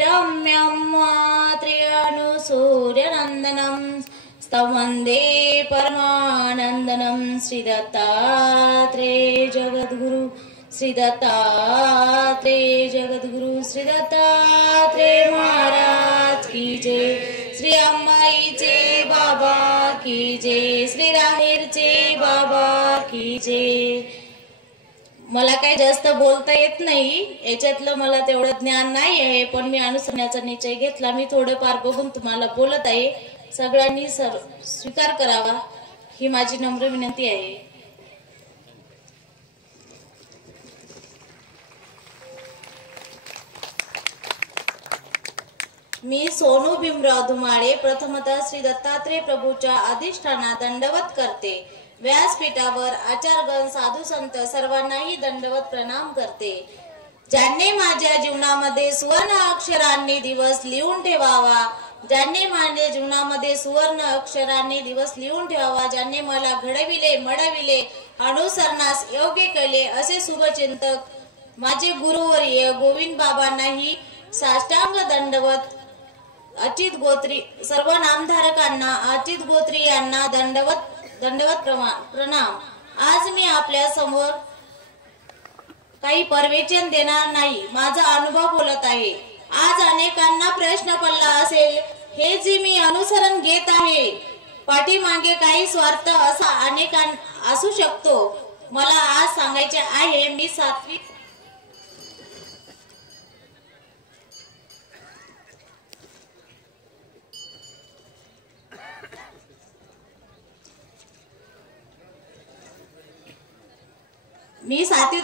रम्यं त्रियानुसूर्यनन्दनं स्तवन्दे परमानन्दनं श्रीदत्तात्रेय जगद्गुरु श्रीदत्तात्रेय महाराज की जय। श्री अंबाईचे बाबा की जय। श्री राहेरचे बाबा की जय। मला काही जास्त बोलता येत नाही, याच्यातलं मला तेवढं ज्ञान नाही आहे, पण मी अनुसरण्याचा निश्चय घेतला। मी थोडंफार बघून तुम्हाला बोलत आहे, सगळ्यांनी स्वीकार करावा ही माझी नम्र विनंती आहे। मी सोनू भीमराव धुमाळे प्रथमतः श्री दत्तात्रेय प्रभूच्या अधिष्ठानात दंडवत करते। व्यासपीठावर आचार्यगण साधू संत सर्वांनाही दंडवत प्रणाम करते। ज्यांनी माझ्या जीवनामध्ये सुवर्ण अक्षरांनी दिवस लिहून ठेवावा, ज्यांनी माझ्या जीवनामध्ये सुवर्ण अक्षरांनी दिवस लिहून ठेवावा, ज्यांनी मला घडविले मडविले अनुसरणास योग्य केले असे शुभचिंतक माझे गुरुवर्य गोविंद बाबांनाही साष्टांग दंडवत। अचित गोत्री सर्व नामधारकांना अचित गोत्री यांना दंडवत प्रणाम। आज मी आपल्या समोर काही प्रवचन देणार नाही, माझा अनुभव बोलत आहे। आज अनेकांना प्रश्न पडला असेल, हे जे मी अनुसरण घेत आहे पाठीमागे काही स्वार्थ असा अनेकांना असू शकतो। मला आज सांगायचे आहे, मी सात्विक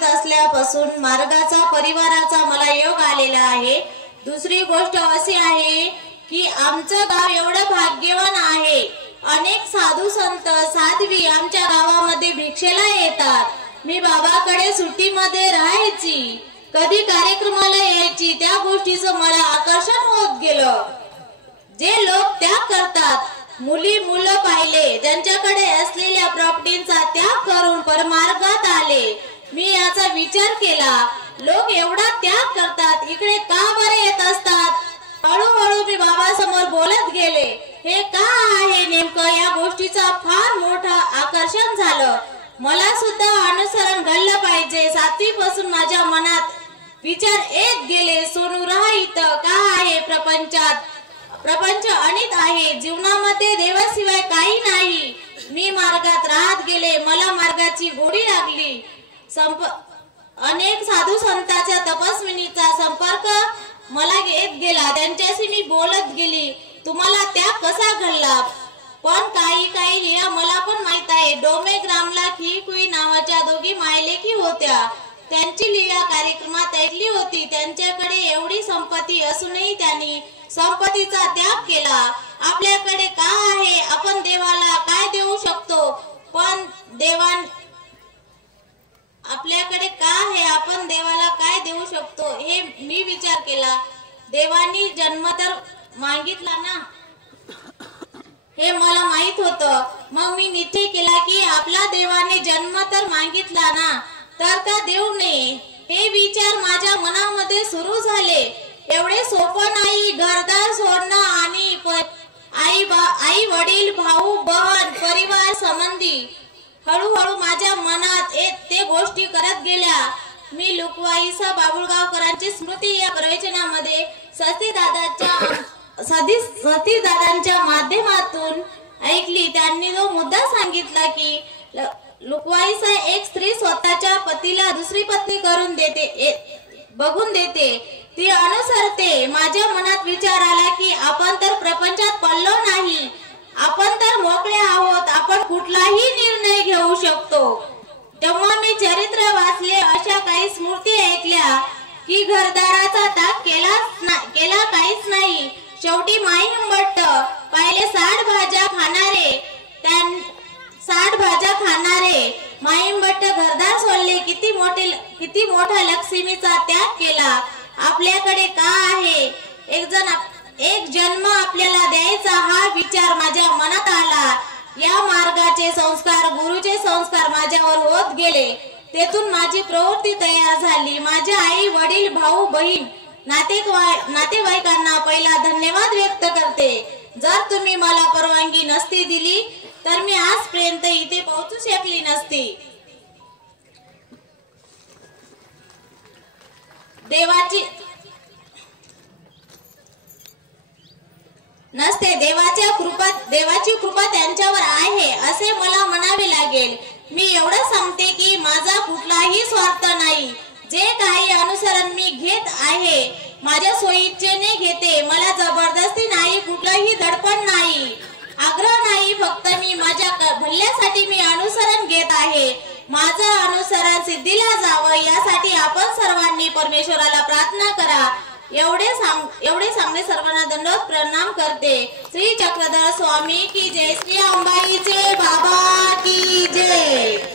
असल्यापासून मार्गाचा परिवाराचा मला योग आलेला आहे। दुसरी गोष्ट अशी आहे की आमचं गाव एवढं भाग्यवान आहे, अनेक साधू संत साध्वी आमच्या गावामध्ये भिक्षेला येतात। मी बाबाकडे सुट्टीमध्ये राहायची, कधी कार्यक्रमाला यायची, त्या गोष्टीचं मला आकर्षण होत गेलं। जे लोक त्याग करतात, मुली मुलं पाहिले, ज्यांच्याकडे असलेल्या प्रॉपर्टीचा त्याग करून परमार्गात आले। मी याचा विचार केला, लोक एवढा त्याग करतात, इकडे का बरे येत असतात? हळूहळू मी बाबासमोर बोलत गेले, हे का आहे नेमकं? या गोष्टीचा फार मोठं आकर्षण झालं। मला सुद्धा अनुसरण घडलं पाहिजे। सातवीपासून माझ्या मनात विचार येत गेले, सोनू रहा इथं का आहे प्रपंचात? प्रपंच अनित आहे, जीवनामध्ये देवाशिवाय काही नाही। मी मार्गात राहत गेले, मला मार्गाची गोडी लागली। अनेक साधू संतांच्या तपस्विनीचा संपर्क मला घेत गेला, त्यांच्याशी मी बोलत गेली। तुम्हाला त्याग कसा घडला? पण काही लीला मला पण माहित आहे। डोमेग्रामला खिकुई नावाच्या दोघी मायलेकी होत्या, त्यांची लीला कार्यक्रमात ऐकली होती। त्यांच्याकडे एवढी संपत्ती असूनही त्यांनी संपत्तीचा त्याग केला। आपल्याकडे काय आहे? आपण देवाला काय देऊ शकतो? पण आपल्याकडे काय आहे? आपण देवाला काय देऊ शकतो हे मी विचार केला। देवानी जन्म तर मागितला ना, हे मला माहित होतं। मग मी निश्चय केला की आपला देवाने जन्म तर मागितला ना, तर का देऊ नये? हे विचार माझ्या मनामध्ये सुरू झाले। एवढे सोपं नाही घरदार सोडणं आणि आई वडील भाऊ बहन परिवार संबंधी। हळूहळू माझ्या मनात ते गोष्टी करत गेल्या। मी लुकवाईसा बाबुळगावकरांची स्मृती या प्रवचनामध्ये सतीदादांच्या माध्यमातून ऐकली। त्यांनी जो मुद्दा सांगितला की लुकवाईसा एक स्त्री स्वतःच्या पतीला दुसरी पत्नी करून बघून देते, ती अनुसरते। माझ्या मनात विचार आला की आपण तर प्रपंचात पडलो नाही, आपण तर मोकळे आहोत, आपण कुठलाही निर्णय घेऊ शकतो। तेव्हा मी चरित्र वाचले, अशा काही स्मृती ऐकल्या की घरदाराचा त्याग केला काहीच नाही। शेवटी माईंभट्ट पहिले 60 भाज्या खाणारे माईंभट्ट घरदार सोडले, किती मोठा लक्ष्मीचा त्याग केला। आपल्याकडे काय आहे? एक जन्म आपल्याला द्यायचा हा विचार माझ्या मनात आला। या मार्गाचे संस्कार गुरुचे संस्कार माझ्यावर होत गेले। तेथून माझी प्रवृत्ती तयार झाली। माझे आई वडील भाऊ बहीण नातेवाईकांना पहिला धन्यवाद व्यक्त करते। जर तुम्ही मला परवानगी नसती दिली तर मी आजपर्यंत इथे पोहोचू शकली नसती। देवाची कृपा त्यांच्यावर आहे असे मला म्हणावे लागेल। मी एवढं सांगते की माझा कुठलाही स्वार्थ नाही। जे काही अनुसरण मी घेत आहे माझ्या सोयीच्छेने घेते। मला जबरदस्ती नाही, कुठलाही दडपण नाही, आग्रह नाही। फक्त मी माझ्या भल्यासाठी मी अनुसरण घेत आहे। माझं अनुसरण सिद्धीला जावं यासाठी आपण सर्वांनी परमेश्वराला प्रार्थना करा। एवढे सांगणे सर्वांना दंडवत प्रणाम करते। श्री चक्रधर स्वामी की जय, श्री अंबाईचे बाबा की जय।